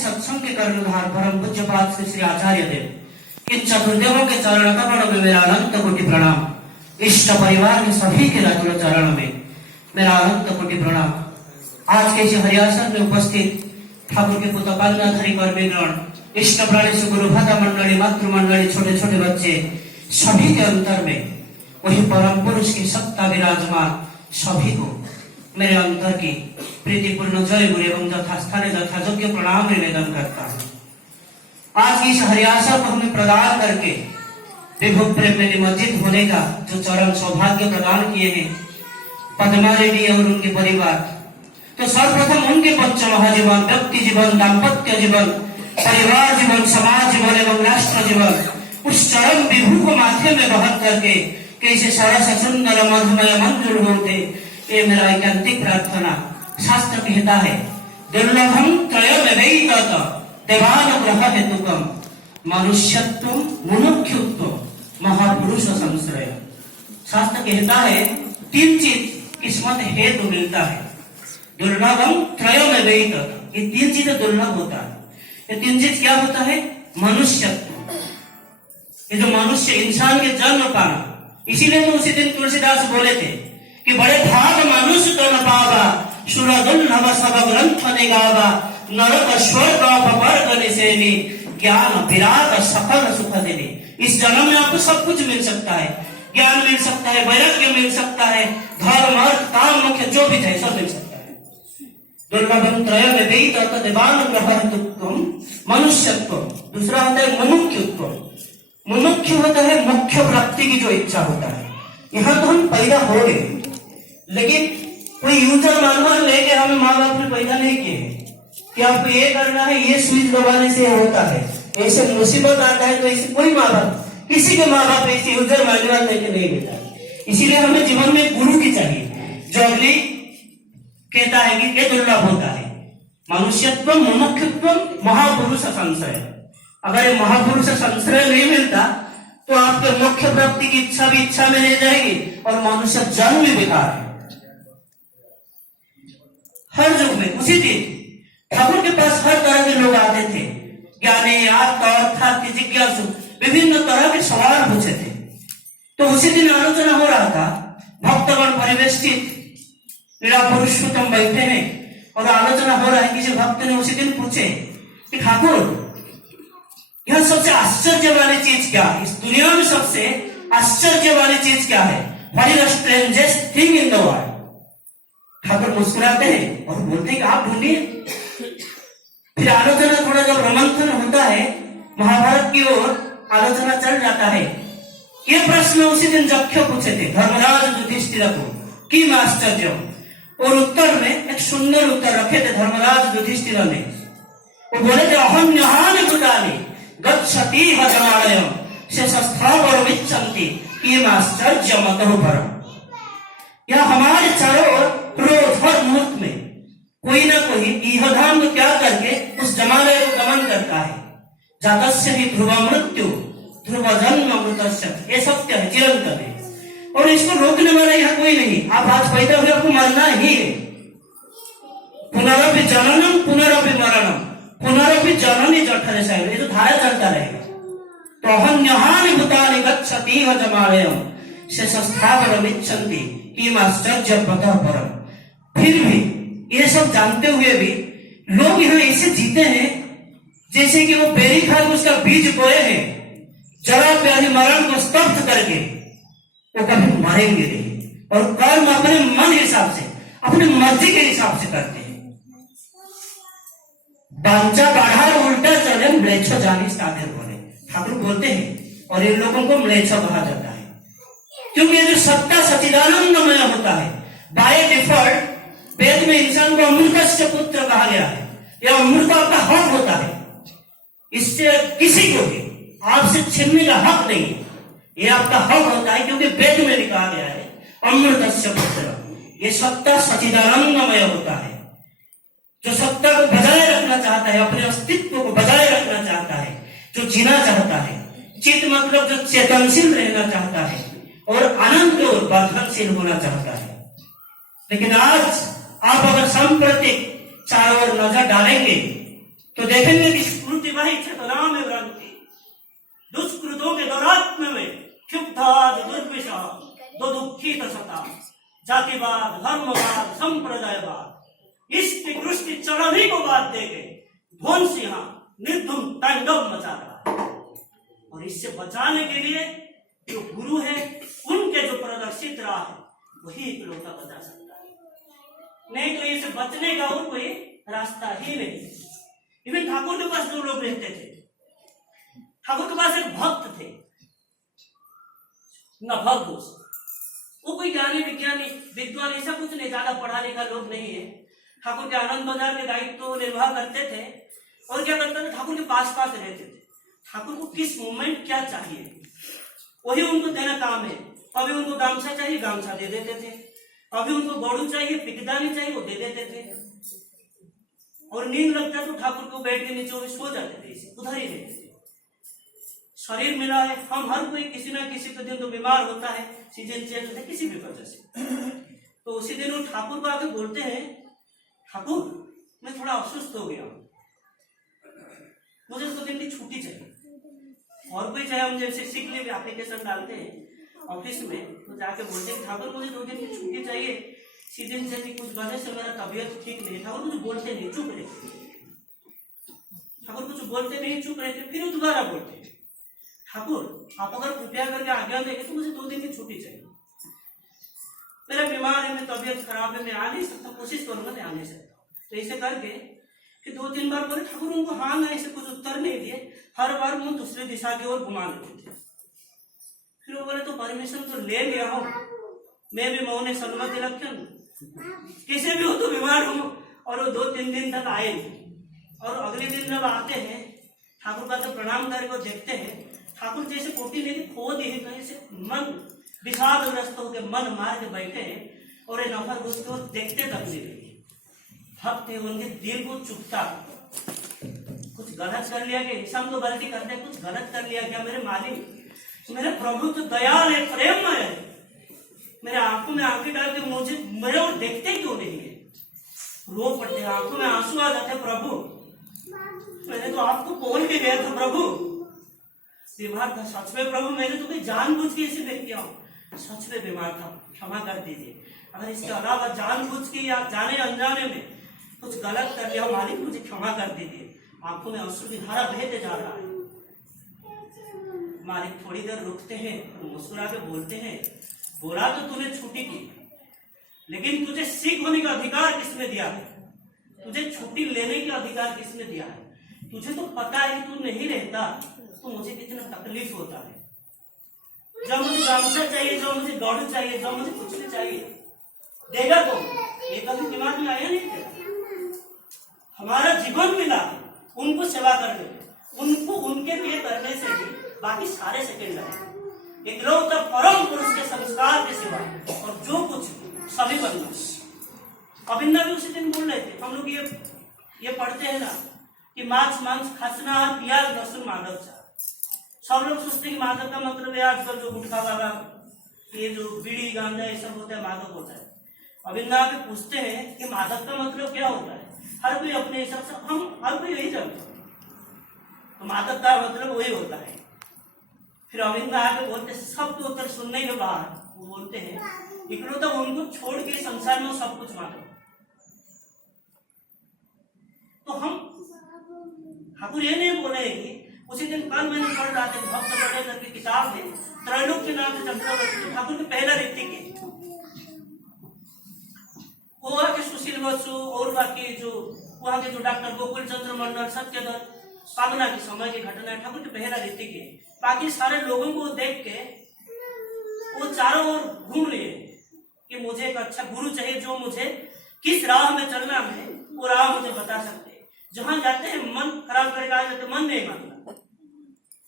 सत्संग के कर्णधार परम पूज्यपाद श्री श्री आचार्य देव इन चतुर्देवों के चरण कमल में मेरा अनंत कोटि प्रणाम। इष्ट परिवार के सभी के रत्न चरण में मेरा अनंत कोटि प्रणाम। आज के इस हरियासन में उपस्थित ठाकुर के पुत्र कन्याधारी कर्मीगण, इष्ट प्राणी गुरु भद्र मंडली, मातृ मंडली, छोटे छोटे बच्चे, सभी के अंतर में वही परम पुरुष की सत्ता विराजमान। सभी को मेरे अंतर की प्रीतिपूर्ण जय गुरु एवं यथास्थान यथायोग्य प्रणाम निवेदन करता हूँ। आज की इस हरियासन को हमें प्रदान करके विभु प्रेम में निमज्जित होने का जो चरण सौभाग्य प्रदान किए हैं पद्मा रेड्डी और उनके परिवार, तो सर्वप्रथम उनके बच्चों महाजीवन, व्यक्ति जीवन, दाम्पत्य जीवन, परिवार जीवन, समाज जीवन एवं राष्ट्र जीवन, उस चरण विभू को माथे में बहन करके कैसे सरस सुंदर मधुमय मंजूर होते, ये मेरा एकांतिक प्रार्थना। शास्त्र कहता है दुर्लभम त्रयमेवैतत् देवानुग्रह हेतुकम मनुष्यत्व मुमुक्षुत्व महापुरुष संश्रय। शास्त्र कहता है तीन चीज किस्मत हेतु मिलता है। दुर्लभम त्रयमेवैतत्, ये तीन चीजें दुर्लभ होता है। ये तीन चीज क्या होता है? मनुष्यत्व, ये जो मनुष्य इंसान के जन्म पाना। इसीलिए तो उसी दिन तुलसीदास बोले थे कि बड़े भाग मनुष्य तो न पावा, सुरदुर्लभ सब ग्रंथ निगावा, नरक स्वर्ग अपवर्ग निसेनी, ज्ञान विराग सकल सुख देनी। इस जन्म में आपको सब कुछ मिल सकता है, ज्ञान मिल सकता है, वैराग्य मिल सकता है, धर्म अर्थ काम मुख्य जो भी है सब मिल सकता है। दुर्लभम त्रयमेवैतत् देवानुग्रह हेतुकम मनुष्यत्व। दूसरा होता है मुमुक्षुत्व। मुमुक्षु होता है मुख्य प्राप्ति की जो इच्छा होता है। यहाँ तो हम पैदा हो गए, लेकिन कोई यूजर मानुअल लेके हमें माँ बाप ने पैदा नहीं किए कि आपको ये करना है, ये स्विच दबाने से होता है, ऐसे मुसीबत आता है। तो ऐसे कोई माँ बाप, किसी के माँ बाप ऐसे यूजर मानुअल लेके नहीं देता। इसीलिए हमें जीवन में गुरु की चाहिए जो अगली कहता है कि ये दुर्लभ होता है। मनुष्यत्व मुमुक्षुत्व महापुरुष संश्रय। अगर ये महापुरुष संश्रय नहीं मिलता तो आपके मुख्य प्राप्ति की इच्छा भी इच्छा में रह जाएगी और मनुष्य जन्म भी बेकार है। हर युग में उसी दिन ठाकुर के पास हर तरह के लोग आते थे, ज्ञानी, अर्थार्थी, जिज्ञासु, विभिन्न तरह के सवाल पूछे थे। तो उसी दिन आलोचना हो रहा था, भक्तगण परिवेष्टित लीला पुरुषोत्तम बैठे हैं और आलोचना हो रहा है। किसी भक्त ने उसी दिन पूछे कि ठाकुर यह सबसे आश्चर्य वाली चीज क्या है? इस दुनिया में सबसे आश्चर्य वाली चीज क्या है? What is the strangest thing in the world? Thakur मुस्कुराते हैं और बोलते हैं कि आप ढूंढिए। फिर आलोचना थोड़ा जब रोमंथन होता है, महाभारत की ओर आलोचना चल जाता है। ये प्रश्न उसी दिन जख्य पूछे थे धर्मराज युधिष्ठिर को, किम आश्चर्यम, और उत्तर में एक सुंदर उत्तर रखे थे धर्मराज युधिष्ठिर ने। वो बोले थे अहन्यहानि भूतानि गच्छति हजनालयम शेषस्थावर विच्छन्ति किम आश्चर्यमतः परम। यह हमारे चारों ओर रोज हर मुहूर्त में कोई ना कोई इहधाम को त्याग करके उस जमालय को गमन करता है। जातस्य ही ध्रुव मृत्यु ध्रुव जन्म मृतस्य, ये सत्य है, चिरंतन है और इसको रोकने वाला यहाँ कोई नहीं। आप आज पैदा हुए, आपको मरना ही है। पुनरपि जननम पुनरपि मरणम पुनरपि जननी जठरे शयनम, ये तो धारा चलता रहेगा। तो अहन्यहानि भूतानि गच्छति हजनालयम शेषस्थावर विच्छन्ति किम आश्चर्यमतः परम। फिर भी ये सब जानते हुए भी लोग यहाँ ऐसे जीते हैं जैसे कि वो बेरी खा के उसका बीज बोए हैं, जरा प्यारी मरण को स्तब्ध करके वो कभी मरेंगे नहीं और कर्म अपने मन हिसाब से, अपने मर्जी के हिसाब से करते हैं। बांचा बाढ़ा उल्टा चले म्लेच्छ जानी साधे बोले, ठाकुर बोलते हैं। और इन लोगों को म्लेच्छ कहा जाता है क्योंकि ये जो सत्ता सचिदानंदमय होता है, बाय डिफॉल्ट वेद में इंसान को अमृतस्य पुत्र कहा गया है। यह अमृत आपका हक होता है, इससे किसी को भी आपसे छीनने का हक नहीं है। ये आपका हक होता है क्योंकि वेद में लिखा गया है अमृतस्य पुत्र। ये सत्ता सचिदानंदमय होता है। जो सत्ता को बजाय रखना चाहता है, अपने अस्तित्व को बजाय रखना चाहता है, जो जीना चाहता है, चित्त मतलब जो चेतनशील रहना चाहता है और अनंत और वर्धनशील होना चाहता है। लेकिन आज आप अगर सांप्रतिक चारों ओर नजर डालेंगे तो देखेंगे कि स्मृति वही चेतना में भ्रांति, दुष्कृतों के दौरात्म्य में क्षुब्धाद दुर्विषह, दो दुखी तथा जातिवाद, धर्मवाद, संप्रदायवाद, इष्टि कृष्टि चढ़ी को बात देके ध्वंस यहाँ निर्धुम तांडव मचा रहा है। और इससे बचाने के लिए जो गुरु है, उनके जो प्रदर्शित राह है, वही इकलौता बचा सकता है, नहीं तो इससे बचने का और कोई रास्ता ही नहीं। इवन ठाकुर के पास जो लोग रहते थे, ठाकुर के पास एक भक्त थे नभग घोष, वो कोई ज्ञानी विज्ञानी विद्वान ऐसा कुछ नहीं, ज्यादा पढ़ा लिखा लोग नहीं है। ठाकुर के आनंद बाजार के दायित्व तो निर्वाह करते थे और क्या करते थे, ठाकुर के पास पास रहते थे। ठाकुर को किस मोमेंट क्या चाहिए वही उनको देना काम है। कभी उनको गामछा चाहिए, गामछा दे देते थे, कभी उनको गौड़ू चाहिए, पिकदानी चाहिए, वो दे देते थे। और नींद लगता तो ठाकुर को बेड के नीचे सो जाते थे, उधर ही रहते थे। शरीर मिला है, हम हर कोई किसी ना किसी के दिन तो बीमार होता है, सीजन चेंज होता है किसी भी वजह से। तो उसी दिन वो ठाकुर को आके बोलते हैं, ठाकुर मैं थोड़ा असुस्थ हो गया हूँ, मुझे 2 दिन की छुट्टी चाहिए। और कोई चाहे हम जैसे सिक लीव एप्लीकेशन डालते हैं ऑफिस में, तो जाके बोलते हैं ठाकुर मुझे 2 दिन की छुट्टी चाहिए, सीजन चेंज कुछ वजह से मेरा तबीयत ठीक नहीं। ठाकुर कुछ बोलते नहीं, चुप रहते। ठाकुर कुछ बोलते नहीं, चुप रहते। फिर वो दोबारा बोलते हैं, ठाकुर आप अगर कृपया करके आज्ञा देंगे तो मुझे 2 दिन की छुट्टी चाहिए, मेरा बीमार है, मेरी तबीयत खराब है, मैं आ नहीं सकता, कोशिश करूंगा मैं आ नहीं सकता। तो ऐसे करके कि 2-3 बार बोले, ठाकुर उनको हाँ ना ऐसे कुछ उत्तर नहीं दिए, हर बार मुंह दूसरे दिशा की ओर घुमा देते थे। फिर वो बोले तो परमिशन तो ले लिया हूं, मैं भी मौन सन्मति रखन, किसी भी हो तो बीमार हूं। और वो 2-3 दिन तक आए नहीं। और अगले दिन जब आते हैं, ठाकुर का जब प्रणाम करके देखते हैं, ठाकुर जैसे कोटी लेके खो दी है, कहीं से मन विषादग्रस्त होकर मन मार के बैठे हैं और ये नफर उसको देखते तक नहीं रही। भक्त उनके दिल को चुपता, कुछ गलत कर लिया कि हम तो गलती करते, कुछ गलत कर लिया क्या मेरे मालिक, मेरे प्रभु तो दयाल है, प्रेममय है, मेरे आंखों में आंखें डाल के मुझे मेरे और देखते क्यों नहीं है। रो पड़ते, आंखों में आंसू आ जाते, प्रभु मैंने तो आपको बोल के गया था प्रभु, बीमार था सच में प्रभु, मैंने तुम्हें जानबूझ के इसे नहीं किया हूँ, सच में बीमार था, क्षमा कर दीजिए। अगर इसके अलावा जानबूझ के या जाने अनजाने में कुछ गलत कर लिया मालिक, मुझे क्षमा कर दीजिए। आंखों में आंसू की धारा बहते जा रहा है। मालिक थोड़ी देर रुकते हैं, मुस्कुरा के बोलते हैं, बोला तो तूने छुट्टी की, लेकिन तुझे सिख होने का अधिकार किसने दिया है, तुझे छुट्टी लेने का अधिकार किसने दिया है। तुझे तो पता है तू नहीं रहता तो मुझे कितना तकलीफ होता है। जब मुझे गामछा चाहिए, जब मुझे दौड़ चाहिए, जब मुझे कुछ नहीं चाहिए, देगा तो ये कभी दिमाग में आया नहीं तेरा। हमारा जीवन मिला उनको सेवा करने, उनको उनके लिए करने से ही बाकी सारे सेकंड है। इकलौता परम पुरुष के संस्कार के सिवा और जो कुछ सभी बनना। अभिन्ना भी उसी दिन बोल रहे थे, हम लोग ये पढ़ते हैं ना कि मांस खासना, प्याज लहसुन मादक चा। सब लोग सोचते हैं कि मादक का मतलब है आजकल जो गुटखा वाला, ये जो बीड़ी गांजा ये सब होता है मादक होता है। अभिन्ना के पूछते हैं कि मादक का मतलब क्या होता है, हर कोई अपने हिसाब से, हम हर कोई यही जानते हैं, तो मादक का मतलब वही होता है। फिर अभिन्ना आके बोलते, सबके उत्तर सुनने के बाद वो बोलते हैं इकलौता उनको छोड़ के संसार में सब कुछ मादक। तो हम ठाकुर ये नहीं बोले कि उसी दिन कल मैंने पढ़ रहा था भक्त बड़े करके किताब में, त्रैलोक्य नाम से चंद्रवर्ती ठाकुर के पहला ऋतिक है, गोवा के सुशील बसु और बाकी जो वहाँ के जो डॉक्टर गोकुल चंद्र मंडल, सत्यदत्त, पागना के समय की घटना है, ठाकुर के पहला ऋतिक है। बाकी सारे लोगों को देख के वो चारों ओर घूम लिए कि मुझे एक अच्छा गुरु चाहिए जो मुझे किस राह में चलना है वो राह मुझे बता सकते। जहां जाते हैं मन खराब करके आ जाते, मन नहीं मानता,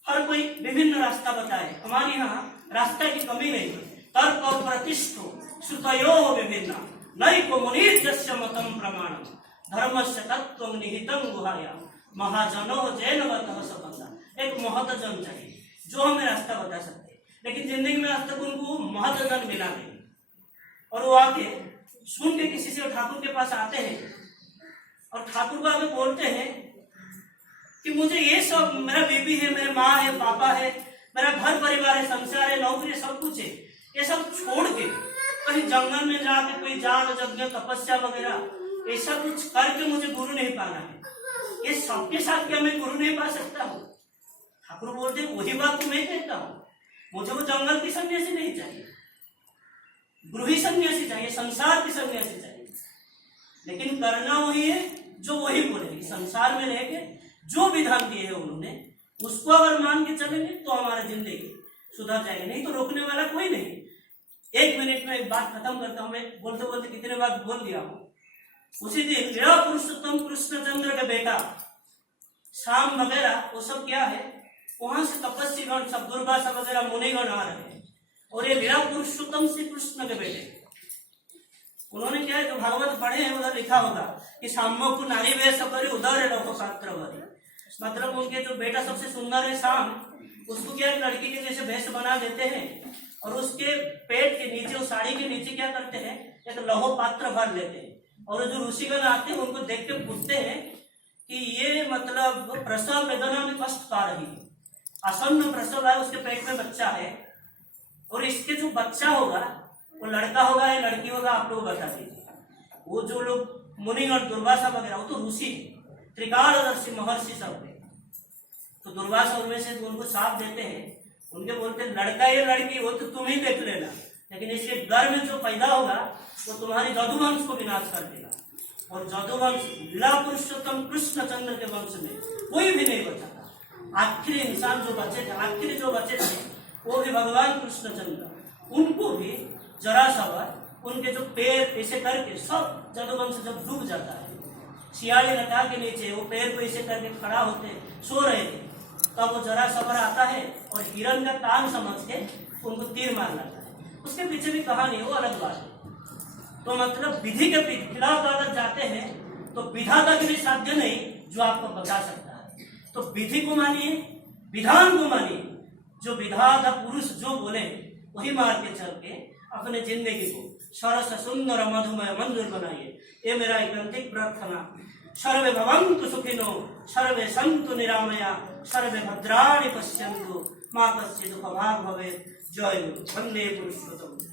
हर कोई विभिन्न रास्ता बताए। हमारे यहाँ रास्ता की कमी नहीं है। तर्क और प्रतिष्ठो सुतयो विभिन्न नैको मुनिर्जस्य मतम प्रमाणम धर्मस्य तत्त्वं निहितं गुहायां महाजनो जैनवतः सबंधा। एक महतजन चाहिए जो हमें रास्ता बता सकते, लेकिन जिंदगी में आज तक उनको महतजन मिला नहीं। और वो आके सुन के किसी से ठाकुर के पास आते हैं और ठाकुर को आगे बोलते हैं कि मुझे ये सब, मेरा बीबी है, मेरे माँ है, पापा है, मेरा घर परिवार है, संसार है, नौकरी, सब कुछ है, ये सब छोड़ के कहीं जंगल में जाके कोई जाग यज्ञ तपस्या वगैरह ऐसा कुछ करके मुझे गुरु नहीं पाना है। ये सबके साथ क्या मैं गुरु नहीं पा सकता हूँ? ठाकुर बोलते वही बात तो मैं कहता हूँ, मुझे वो जंगल की सन्यासी नहीं चाहिए, गृही सन्यासी चाहिए, संसार की सन्यासी चाहिए, लेकिन करना वही है जो वही बोलेगी। संसार में रह के जो विधान दिए है उन्होंने, उसको अगर मान के चलेंगे तो हमारा जिंदगी सुधर जाएगी, नहीं तो रोकने वाला कोई नहीं। 1 मिनट में एक बात खत्म करता हूं, मैं बोलते बोलते कितने बात बोल दिया हूं। उसी दिन लीला पुरुषोत्तम कृष्णचंद्र का बेटा शाम वगैरह वो सब क्या है, वहां से तपस्वीगण सब दुर्वासा वगैरह मुनिगण आ रहे हैं, और ये लीला पुरुषोत्तम श्री कृष्ण के बेटे, उन्होंने क्या है, जो भागवत पढ़े हैं उधर लिखा होगा कि शामो को नारी वेश करी उधर लोक पात्र भरी, मतलब उनके जो बेटा सबसे सुंदर है शाम, उसको क्या लड़की के जैसे भेष बना देते हैं, और उसके पेट के नीचे, उस साड़ी के नीचे क्या करते हैं, एक लौह पात्र भर लेते हैं, और जो ऋषिगण आते हैं उनको देख के पूछते हैं कि ये मतलब प्रसव वेदना में कष्ट पा रही है, आसन्न प्रसव है, उसके पेट में बच्चा है, और इसके जो बच्चा होगा वो लड़का होगा या लड़की होगा, आप लोग बता दीजिए। वो जो लोग मुनिगण दुर्वासा वगैरह, वो तो ऋषि त्रिकालदर्शी महर्षि सब है, तो दुर्वासा उनमें से उनको साथ देते हैं, उनके बोलते लड़का या लड़की वो तो तुम ही देख लेना, लेकिन इसके घर में जो पैदा होगा वो तुम्हारी जदुवंश को विनाश कर देगा, और जदुवंश लीला पुरुषोत्तम कृष्णचंद्र के वंश में कोई भी नहीं बचा था। आखिरी इंसान जो बचे थे, आखिरी जो बचे थे वो भी भगवान कृष्णचंद्र, उनको भी जरासवर उनके जो पैर ऐसे करके सब जदुवंश जब डूब जाता है, शियाली लता के नीचे वो पैर को ऐसे करके खड़ा होते सो रहे थे, तब वो जरासवर आता है और हिरण का कान समझ के उनको तीर मार लाता है। उसके पीछे भी कहानी है, वो अलग बात है। तो मतलब विधि के खिलाफ अगर जाते हैं तो विधाता के भी साध्य नहीं जो आपको बचा सकता है। तो विधि को मानिए, विधान को मानिए, जो विधाता पुरुष जो बोले वही मार के चल के अपने जिंदगी को सरस सुंदर मधुमय मंजूर बनाइए। ये मेरा एक अंतिम प्रार्थना। सर्वे भवन्तु सुखिनो, सर्वे सन्तु निरामया, सर्वे भद्राणि पश्यन्तु, मा कश्चित् दुःखभाग् भवेत्। जय गुरु, वन्दे पुरुषोत्तम।